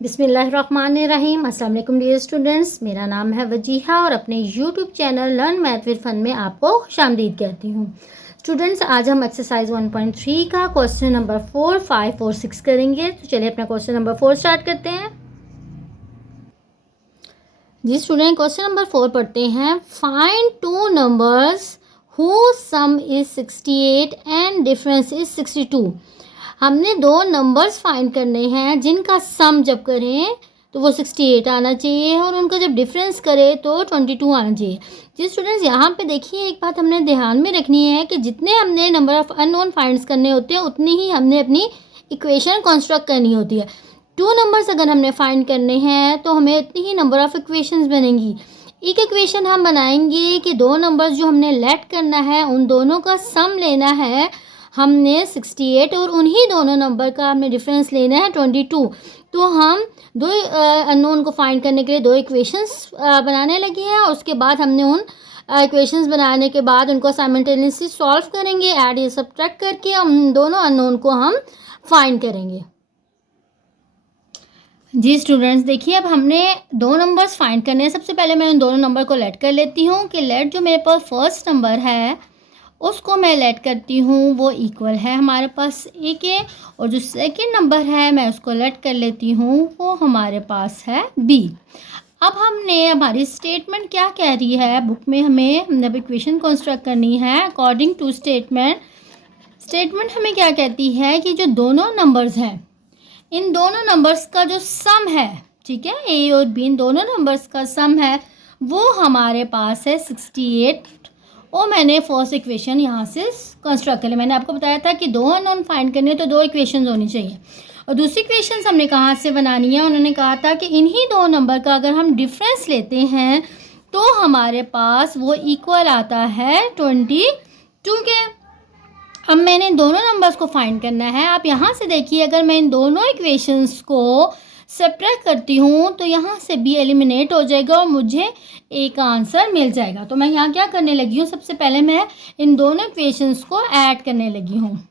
बिस्मिल्लाहिर्रहमानिर्रहीम। अस्सलाम वालेकुम डियर स्टूडेंट्स, मेरा नाम है वजीहा और अपने YouTube channel learn math with fun में आपको खुशामदीद कहती हूँ। स्टूडेंट्स, आज हम एक्सरसाइज 1.3 का क्वेश्चन नंबर 4, 5 और 6 करेंगे। तो चलिए अपना क्वेश्चन नंबर 4 स्टार्ट करते हैं। जी स्टूडेंट, क्वेश्चन नंबर 4 पढ़ते हैं। Find two numbers whose sum is 68 and difference is 62। हमने दो नंबर्स फाइंड करने हैं जिनका सम जब करें तो वो 68 आना चाहिए और उनका जब डिफरेंस करें तो 22 आना चाहिए। जी स्टूडेंट्स, यहाँ पे देखिए एक बात हमने ध्यान में रखनी है कि जितने हमने नंबर ऑफ अननोन फाइंड्स करने होते हैं उतनी ही हमने अपनी इक्वेशन कंस्ट्रक्ट करनी होती है। टू नंबर्स अगर हमने फाइंड करने हैं तो हमें उतनी ही नंबर ऑफ इक्वेशंस बनेंगी। एक इक्वेशन हम बनाएंगे कि दो नंबर्स जो हमने लेट करना है उन दोनों का सम लेना है हमने 68 और उन्हीं दोनों नंबर का हमें डिफरेंस लेना है 22। तो हम दो अननोन को फाइंड करने के लिए दो इक्वेशंस बनाने लगे हैं और उसके बाद हमने उन इक्वेशंस बनाने के बाद उनको साइमल्टेनियसली सॉल्व करेंगे, ऐड या सब्ट्रैक्ट करके हम दोनों अननोन को हम फाइंड करेंगे। जी स्टूडेंट्स, देखिए अब हमने दो नंबर्स फाइंड करने हैं। सबसे पहले मैं उन दोनों नंबर को लेट कर लेती हूँ कि लेट जो मेरे पास फर्स्ट नंबर है उसको मैं लेट करती हूँ वो इक्वल है हमारे पास ए के, और जो सेकंड नंबर है मैं उसको लेट कर लेती हूँ वो हमारे पास है बी। अब हमने हमारी स्टेटमेंट क्या कह रही है बुक में, हमने अब इक्वेशन कंस्ट्रक्ट करनी है अकॉर्डिंग टू स्टेटमेंट हमें क्या कहती है कि जो दोनों नंबर्स हैं इन दोनों नंबर्स का जो सम है, ठीक है, ए और बी इन दोनों नंबर्स का सम है वो हमारे पास है 68। और मैंने फर्स्ट इक्वेशन यहाँ से कंस्ट्रक्ट कर लिया। मैंने आपको बताया था कि दो अननोन फाइंड करने तो दो इक्वेशंस होनी चाहिए और दूसरी इक्वेशंस हमने कहाँ से बनानी है। उन्होंने कहा था कि इन्हीं दो नंबर का अगर हम डिफरेंस लेते हैं तो हमारे पास वो इक्वल आता है 22 के। अब मैंने दोनों नंबर्स को फाइंड करना है। आप यहाँ से देखिए, अगर मैं इन दोनों इक्वेशंस को सब्ट्रैक्ट करती हूँ तो यहाँ से बी एलिमिनेट हो जाएगा और मुझे ए का आंसर मिल जाएगा। तो मैं यहाँ क्या करने लगी हूँ, सबसे पहले मैं इन दोनों इक्वेशंस को ऐड करने लगी हूँ।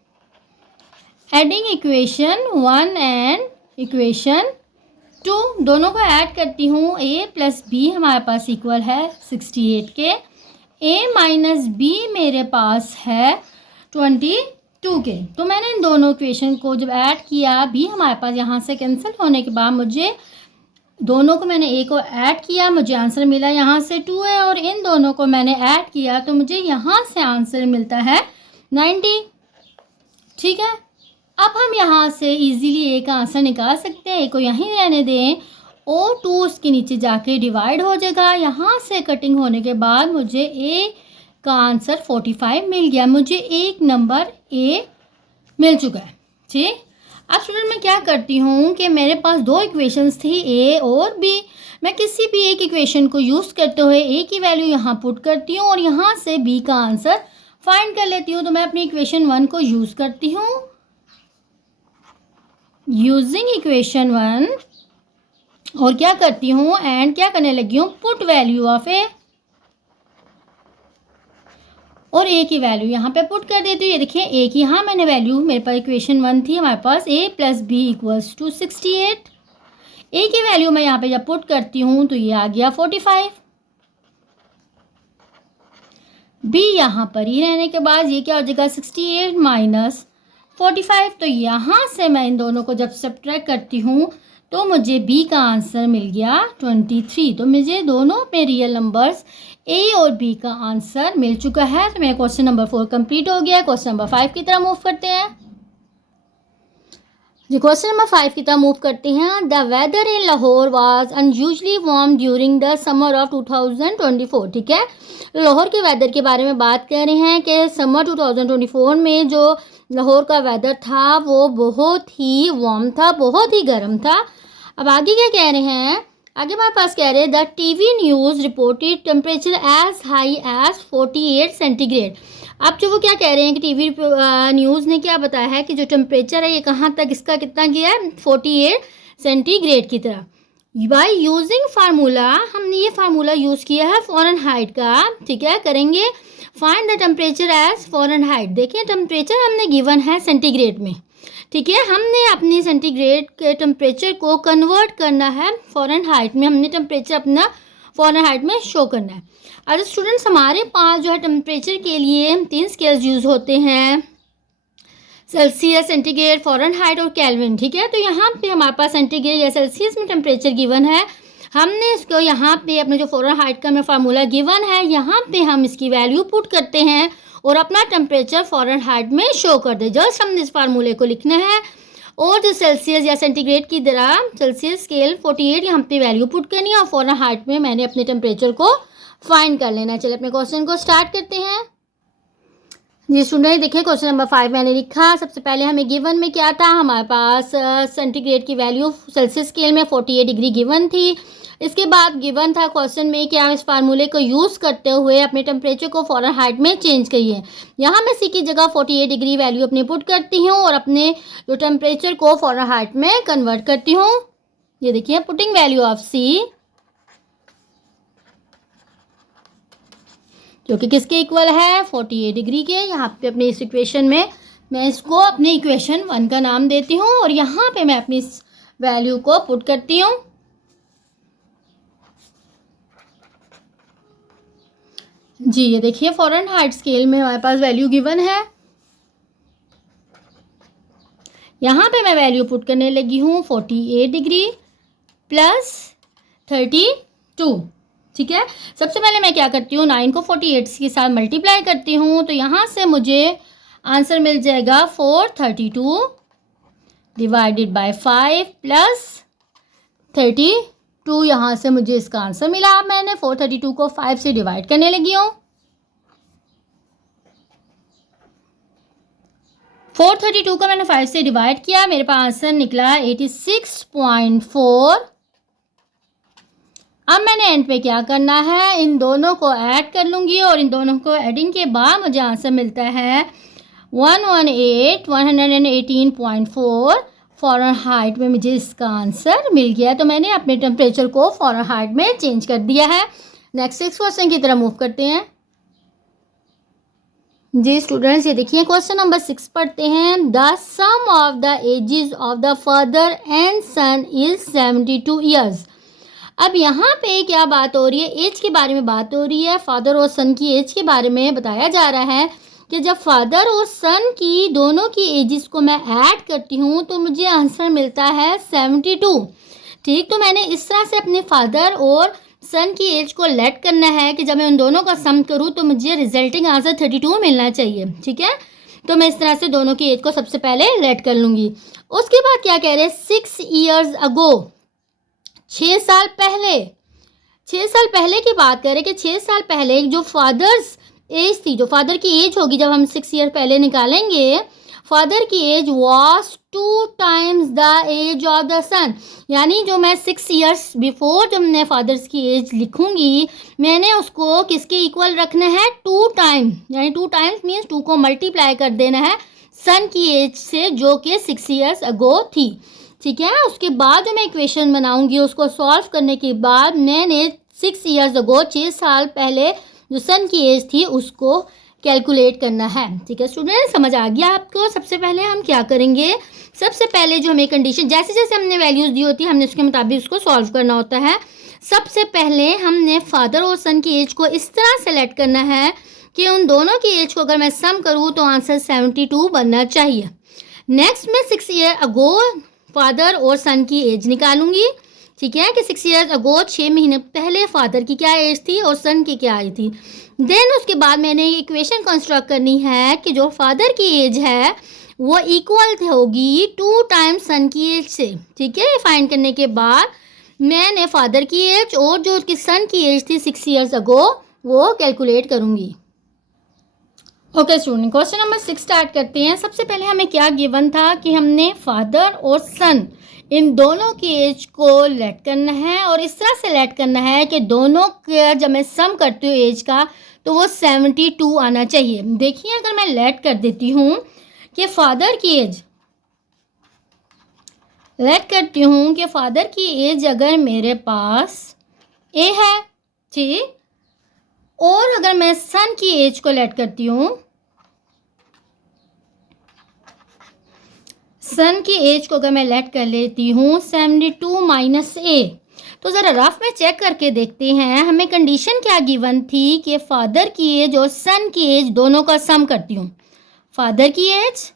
एडिंग इक्वेशन 1 एंड इक्वेशन 2, दोनों को ऐड करती हूँ। ए प्लस बी हमारे पास इक्वल है 68 के, ए माइनस बी मेरे पास है 22 के। तो मैंने इन दोनों इक्वेशन को जब ऐड किया, बी हमारे पास यहाँ से कैंसिल होने के बाद मुझे दोनों को मैंने ए को ऐड किया, मुझे आंसर मिला यहाँ से 2 है, और इन दोनों को मैंने ऐड किया तो मुझे यहाँ से आंसर मिलता है 90। ठीक है, अब हम यहाँ से इजीली ए का आंसर निकाल सकते हैं। ए को यहीं रहने दें और 2 उसके नीचे जाके डिवाइड हो जाएगा। यहाँ से कटिंग होने के बाद मुझे ए का आंसर 45 मिल गया। मुझे एक नंबर ए मिल चुका है। ठीक, अब स्टूडेंट मैं क्या करती हूँ कि मेरे पास दो इक्वेशंस थी ए और बी। मैं किसी भी एक इक्वेशन को यूज़ करते हुए ए की वैल्यू यहाँ पुट करती हूँ और यहाँ से बी का आंसर फाइंड कर लेती हूँ। तो मैं अपनी इक्वेशन 1 को यूज़ करती हूँ। यूजिंग इक्वेशन 1 और क्या करती हूँ, एंड क्या करने लगी हूँ, पुट वैल्यू ऑफ ए, और ए की वैल्यू यहाँ पे पुट कर देती हूँ। ये देखिए ए की यहाँ मैंने वैल्यू, मेरे पास इक्वेशन 1 थी हमारे पास, ए प्लस बी इक्वल्स टू 68। ए की वैल्यू मैं यहाँ पे जब पुट करती हूँ तो ये आ गया 45। बी यहाँ पर ही रहने के बाद ये क्या हो जाएगा 68 माइनस 45। तो यहाँ से मैं इन दोनों को जब सब्ट्रैक्ट करती हूँ तो मुझे बी का आंसर मिल गया 23। तो मुझे दोनों अपने रियल नंबर्स ए और बी का आंसर मिल चुका है। तो मेरा क्वेश्चन नंबर 4 कंप्लीट हो गया। क्वेश्चन नंबर 5 की तरफ मूव करते हैं। जी क्वेश्चन नंबर 5 की तरफ मूव करते हैं। The weather in Lahore was unusually warm during the summer of 2024। ठीक है, लाहौर के वेदर के बारे में बात कर रहे हैं कि समर 2024 में जो लाहौर का वेदर था वो बहुत ही वार्म था, बहुत ही गर्म था। अब आगे क्या कह रहे हैं, आगे हमारे पास कह रहे हैं the TV news reported temperature as high as 48 centigrade. अब जो वो क्या कह रहे हैं कि टीवी न्यूज़ ने क्या बताया है कि जो टेम्परेचर है ये कहाँ तक इसका कितना गया है, 48 सेंटीग्रेड की तरह। बाय यूजिंग फार्मूला, हमने ये फार्मूला यूज़ किया है फ़ारेनहाइट का, ठीक है। करेंगे find the temperature as Fahrenheit. देखिए टेम्परेचर हमने गिवन है सेंटीग्रेड में, ठीक है। हमने अपनी सेंटीग्रेड के टेम्परेचर को कन्वर्ट करना है फ़ारेनहाइट में, हमने टेम्परेचर अपना फ़ारेनहाइट में शो करना है। अच्छा स्टूडेंट्स, हमारे पास जो है टेम्परेचर के लिए 3 स्केल्स यूज़ होते हैं, सेल्सियस, सेंटीग्रेड, फ़ारेनहाइट और केल्विन, ठीक है। तो यहाँ पे हमारे पास सेंटीग्रेड या सेल्सियस में टेम्परेचर गिवन है, हमने इसको यहाँ पे अपने जो फ़ारेनहाइट का हमें फार्मूला गिवन है यहाँ पे हम इसकी वैल्यू पुट करते हैं और अपना टेम्परेचर फ़ारेनहाइट में शो कर दे। जस्ट हमने इस फार्मूले को लिखना है और जो सेल्सियस या सेंटीग्रेड की तरह सेल्सियस स्केल 48 यहाँ पे वैल्यू पुट करनी है और फ़ारेनहाइट में मैंने अपने टेम्परेचर को फाइंड कर लेना है। चलिए अपने क्वेश्चन को स्टार्ट करते हैं। जी स्टूडेंट देखिए क्वेश्चन नंबर 5 मैंने लिखा। सबसे पहले हमें गिवन में क्या था, हमारे पास सेंटीग्रेड की वैल्यू सेल्सियस स्केल में 48 डिग्री गिवन थी। इसके बाद गिवन था क्वेश्चन में कि हम इस फार्मूले को यूज़ करते हुए अपने टेम्परेचर को फ़ारेनहाइट में चेंज करिए। यहाँ मैं सी की जगह 48 डिग्री वैल्यू अपनी पुट करती हूँ और अपने जो टेम्परेचर को फ़ारेनहाइट में कन्वर्ट करती हूँ। ये देखिए पुटिंग वैल्यू ऑफ सी जो कि किसके इक्वल है 48 डिग्री के। यहाँ पे अपनी इस इक्वेशन में मैं इसको अपने इक्वेशन 1 का नाम देती हूँ और यहाँ पे मैं अपनी इस वैल्यू को पुट करती हूँ। जी ये देखिए फ़ारेनहाइट स्केल में हमारे पास वैल्यू गिवन है, यहाँ पे मैं वैल्यू पुट करने लगी हूँ 48 डिग्री प्लस 32, ठीक है। सबसे पहले मैं क्या करती हूँ 9 को 48 के साथ मल्टीप्लाई करती हूँ तो यहाँ से मुझे आंसर मिल जाएगा 432 डिवाइडेड बाय 5 प्लस 32। यहाँ से मुझे इसका आंसर मिला। अब मैंने 432 को 5 से डिवाइड करने लगी हूँ। 432 को मैंने 5 से डिवाइड किया, मेरे पास आंसर निकला 86.4। अब मैंने एंड पे क्या करना है, इन दोनों को ऐड कर लूँगी और इन दोनों को एडिंग के बाद मुझे आंसर मिलता है 118.4 फ़ारेनहाइट में मुझे इसका आंसर मिल गया। तो मैंने अपने टेम्परेचर को फ़ारेनहाइट में चेंज कर दिया है। नेक्स्ट 6 क्वेश्चन की तरफ मूव करते हैं। जी स्टूडेंट्स ये देखिए क्वेश्चन नंबर 6 पढ़ते हैं। The sum of the ages of the father and son is 72 years. अब यहाँ पे क्या बात हो रही है, एज के बारे में बात हो रही है। फादर और सन की एज के बारे में बताया जा रहा है कि जब फादर और सन की दोनों की एजेस को मैं ऐड करती हूँ तो मुझे आंसर मिलता है 72, ठीक। तो मैंने इस तरह से अपने फादर और सन की एज को लेट करना है कि जब मैं उन दोनों का सम करूँ तो मुझे रिजल्टिंग आंसर 32 मिलना चाहिए, ठीक है। तो मैं इस तरह से दोनों की एज को सबसे पहले लेट कर लूँगी। उसके बाद क्या कह रहे हैं 6 ईयर्स अगो, 6 साल पहले, 6 साल पहले की बात करें कि 6 साल पहले जो फादर्स एज थी, जो फादर की एज होगी जब हम 6 ईयर पहले निकालेंगे, फादर की age was 2 times the age of the son. यानी जो मैं 6 ईयर्स बिफोर जब मैं फादर्स की एज लिखूंगी मैंने उसको किसके इक्वल रखना है 2 टाइम, यानी 2 टाइम्स मीन्स 2 को मल्टीप्लाई कर देना है सन की एज से जो कि 6 ईयर्स अगो थी, ठीक है। उसके बाद जो मैं इक्वेशन बनाऊंगी उसको सॉल्व करने के बाद मैंने 6 ईयर्स अगो 6 साल पहले जो सन की एज थी उसको कैलकुलेट करना है, ठीक है। स्टूडेंट समझ आ गया आपको। सबसे पहले हम क्या करेंगे, सबसे पहले जो हमें कंडीशन जैसे जैसे हमने वैल्यूज़ दी होती है हमने उसके मुताबिक उसको सॉल्व करना होता है। सबसे पहले हमने फादर और सन की एज को इस तरह सेलेक्ट करना है कि उन दोनों की एज को अगर मैं सम करूँ तो आंसर 72 बनना चाहिए। नेक्स्ट मैं 6 ईयर अगो फादर और सन की एज निकालूंगी, ठीक है, कि 6 ईयर्स अगो 6 महीने पहले फादर की क्या एज थी और सन की क्या एज थी। देन उसके बाद मैंने इक्वेशन कंस्ट्रक्ट करनी है कि जो फादर की एज है वो इक्वल होगी 2 टाइम्स सन की एज से, ठीक है। फाइंड करने के बाद मैंने फादर की एज और जो उसकी सन की एज थी 6 ईयर्स अगो वो कैलकुलेट करूँगी। Okay student question number 6 start करते हैं। सबसे पहले हमें क्या गिवन था कि हमने फादर और सन इन दोनों की एज को लेट करना है और इस तरह से लेट करना है कि दोनों का जब मैं सम करती हूँ एज का तो वो 72 आना चाहिए। देखिए अगर मैं लेट कर देती हूँ कि फादर की एज लेट करती हूँ कि फादर की एज अगर मेरे पास ए है, ठीक, और अगर मैं सन की एज को लेट करती हूँ, सन की एज को अगर मैं लेट कर लेती हूँ 72 माइनस ए, तो ज़रा रफ में चेक करके देखते हैं हमें कंडीशन क्या गिवन थी कि फादर की एज और सन की एज दोनों का सम करती हूँ। फादर की एज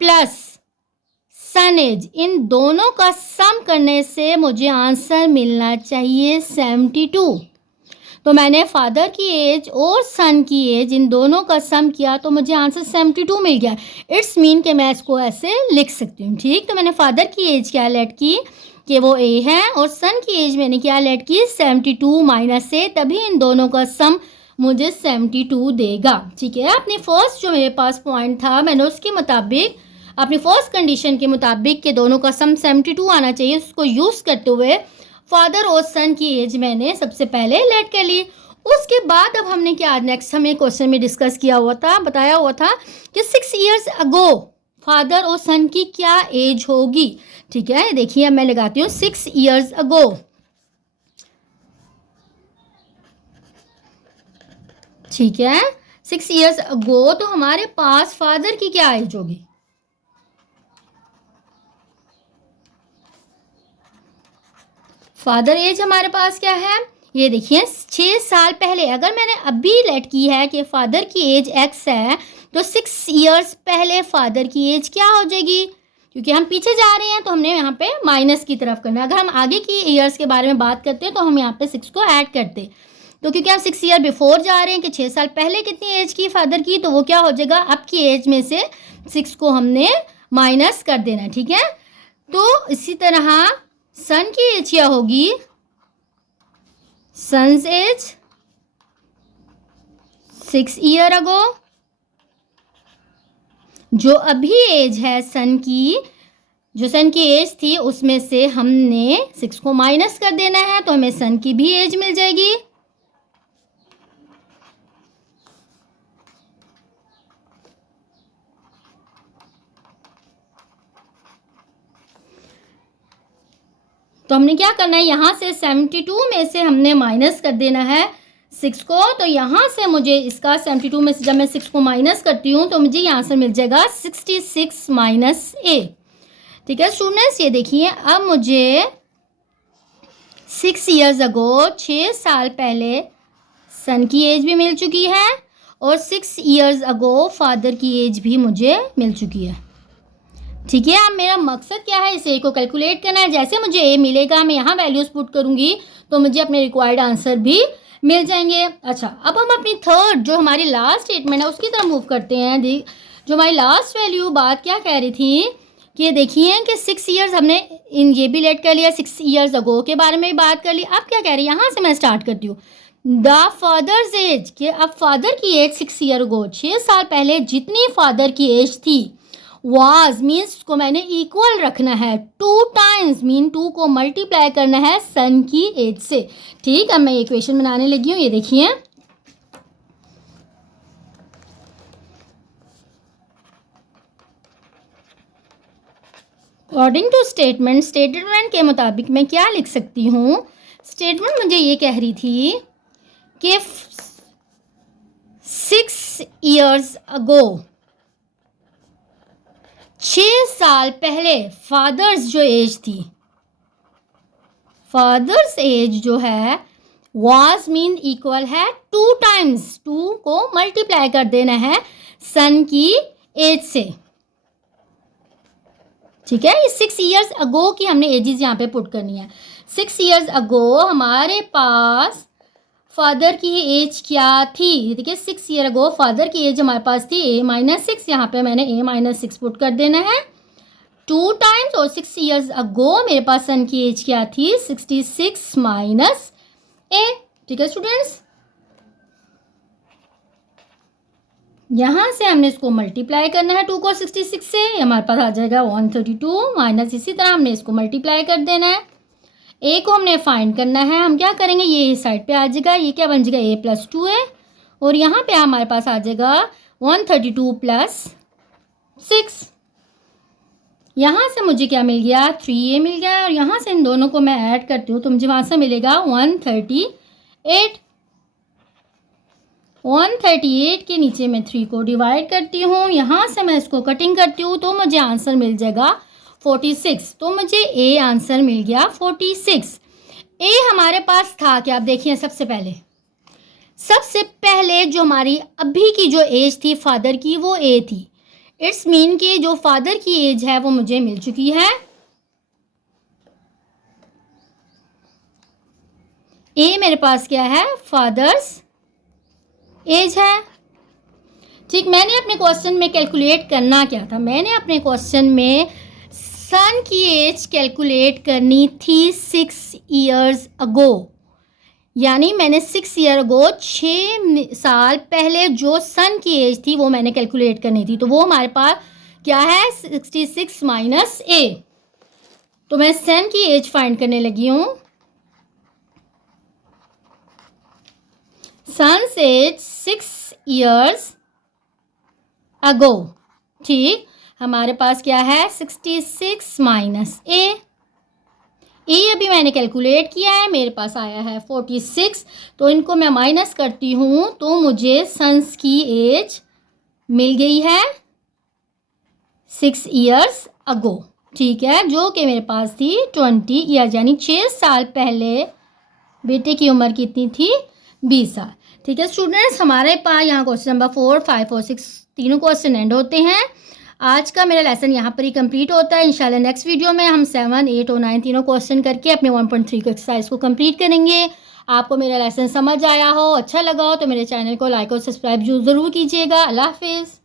प्लस सन एज, इन दोनों का सम करने से मुझे आंसर मिलना चाहिए 72। तो मैंने फादर की एज और सन की एज इन दोनों का सम किया तो मुझे आंसर 72 मिल गया। इट्स मीन कि मैं इसको ऐसे लिख सकती हूँ, ठीक। तो मैंने फादर की एज क्या लेट की कि वो ए है, और सन की एज मैंने क्या लेट की 72 माइनस ए, तभी इन दोनों का सम मुझे 72 देगा, ठीक है। अपनी फर्स्ट जो मेरे पास पॉइंट था मैंने उसके मुताबिक, अपनी फर्स्ट कंडीशन के मुताबिक कि दोनों का सम 72 आना चाहिए, उसको यूज़ करते हुए फादर और सन की एज मैंने सबसे पहले लेट कर ली। उसके बाद अब हमने क्या नेक्स्ट हमें क्वेश्चन में डिस्कस किया हुआ था, बताया हुआ था कि 6 ईयर्स अगो फादर और सन की क्या एज होगी, ठीक है। देखिए अब मैं लगाती हूँ 6 ईयर्स अगो, ठीक है। 6 ईयर्स अगो तो हमारे पास फादर की क्या एज होगी, फादर एज हमारे पास क्या है, ये देखिए 6 साल पहले अगर मैंने अभी लेट की है कि फादर की एज एक्स है, तो 6 ईयर्स पहले फादर की एज क्या हो जाएगी, क्योंकि हम पीछे जा रहे हैं तो हमने यहाँ पे माइनस की तरफ करना है। अगर हम आगे की ईयर्स के बारे में बात करते हैं तो हम यहाँ पे 6 को ऐड करते, तो क्योंकि हम 6 ईयर बिफोर जा रहे हैं कि 6 साल पहले कितनी एज की फादर की, तो वो क्या हो जाएगा, अब की एज में से 6 को हमने माइनस कर देना, ठीक है। तो इसी तरह सन की एज क्या होगी, सन्स एज 6 ईयर अगो, जो अभी एज है सन की, जो सन की एज थी उसमें से हमने 6 को माइनस कर देना है, तो हमें सन की भी एज मिल जाएगी। तो हमने क्या करना है, यहाँ से 72 में से हमने माइनस कर देना है 6 को, तो यहाँ से मुझे इसका 72 में से जब मैं 6 को माइनस करती हूँ तो मुझे यहाँ से मिल जाएगा 66 माइनस ए, ठीक है स्टूडेंट्स। ये देखिए अब मुझे 6 ईयर्स अगो 6 साल पहले सन की एज भी मिल चुकी है, और 6 ईयर्स अगो फादर की एज भी मुझे मिल चुकी है, ठीक है। अब मेरा मकसद क्या है, इस ए को कैलकुलेट करना है। जैसे मुझे ए मिलेगा मैं यहाँ वैल्यूज पुट करूँगी तो मुझे अपने रिक्वायर्ड आंसर भी मिल जाएंगे। अच्छा अब हम अपनी थर्ड जो हमारी लास्ट स्टेटमेंट है उसकी तरफ मूव करते हैं। जो हमारी लास्ट वैल्यू बात क्या कह रही थी कि देखिए कि 6 ईयर्स हमने इन ये भी लेट कर लिया, 6 ईयर्स अगो के बारे में भी बात कर ली। अब क्या कह रही है, यहाँ से मैं स्टार्ट करती हूँ द फादर्स एज, कि अब फादर की एज 6 ईयर अगो 6 साल पहले जितनी फादर की एज थी वाज मीन्स को मैंने इक्वल रखना है 2 टाइम्स मीन 2 को मल्टीप्लाई करना है सन की एज से, ठीक। अब मैं इक्वेशन बनाने लगी हूँ, ये देखिए अकॉर्डिंग टू स्टेटमेंट के मुताबिक मैं क्या लिख सकती हूँ। स्टेटमेंट मुझे ये कह रही थी कि 6 ईयर्स अगो 6 साल पहले फादर्स जो एज थी, फादर्स एज जो है वाज मीन इक्वल है 2 टाइम्स, 2 को मल्टीप्लाई कर देना है सन की एज से, ठीक है। ये 6 ईयर्स अगो की हमने एजेस यहाँ पे पुट करनी है। 6 ईयर्स अगो हमारे पास फादर की एज क्या थी, देखिए 6 ईयर अगो फादर की एज हमारे पास थी ए माइनस 6, यहाँ पे मैंने ए माइनस 6 पुट कर देना है 2 टाइम्स, और 6 ईयर्स अगो मेरे पास सन की एज क्या थी 66 माइनस ए, ठीक है स्टूडेंट्स। यहाँ से हमने इसको मल्टीप्लाई करना है 2 को 66 से, हमारे पास आ जाएगा 132 माइनस, इसी तरह हमने इसको मल्टीप्लाई कर देना है। ए को हमने फाइंड करना है, हम क्या करेंगे ये साइड पे आ जाएगा, ये क्या बन जाएगा ए प्लस 2 है, और यहाँ पे हमारे पास आ जाएगा 132 प्लस 6, यहाँ से मुझे क्या मिल गया, 3a मिल गया, और यहाँ से इन दोनों को मैं ऐड करती हूँ तो मुझे वहाँ से मिलेगा 138। 138 के नीचे मैं 3 को डिवाइड करती हूँ, यहाँ से मैं इसको कटिंग करती हूँ तो मुझे आंसर मिल जाएगा 46। तो मुझे ए आंसर मिल गया 46। ए हमारे पास था क्या, आप देखिए सबसे पहले जो हमारी अभी की जो एज थी फादर की वो ए थी। इट्स मीन कि जो फादर की एज है वो मुझे मिल चुकी है। ए मेरे पास क्या है, फादर्स एज है। ठीक, मैंने अपने क्वेश्चन में कैलकुलेट करना क्या था, मैंने अपने क्वेश्चन में सन की एज कैलकुलेट करनी थी 6 ईयर्स अगो। यानी मैंने 6 ईयर अगो 6 साल पहले जो सन की एज थी वो मैंने कैलकुलेट करनी थी। तो वो हमारे पास क्या है, 66 माइनस ए। तो मैं सन की एज फाइंड करने लगी हूँ। Son's age 6 years ago. ठीक, हमारे पास क्या है 66 माइनस ए। अभी मैंने कैलकुलेट किया है, मेरे पास आया है 46। तो इनको मैं माइनस करती हूँ तो मुझे सन्स की एज मिल गई है 6 ईयर्स अगो। ठीक है, जो कि मेरे पास थी 20 ईयर्स, यानी 6 साल पहले बेटे की उम्र कितनी थी, 20 साल। ठीक है स्टूडेंट्स, हमारे पास यहाँ क्वेश्चन नंबर 4, 5 और 6 तीनों क्वेश्चन एंड होते हैं। आज का मेरा लेसन यहाँ पर ही कंप्लीट होता है। इंशाल्लाह नेक्स्ट वीडियो में हम 7, 8 और 9 तीनों क्वेश्चन करके अपने 1.3 को एक्सरसाइज को कंप्लीट करेंगे। आपको मेरा लेसन समझ आया हो, अच्छा लगा हो तो मेरे चैनल को लाइक और सब्सक्राइब ज़रूर कीजिएगा। अल्लाह हाफिज़।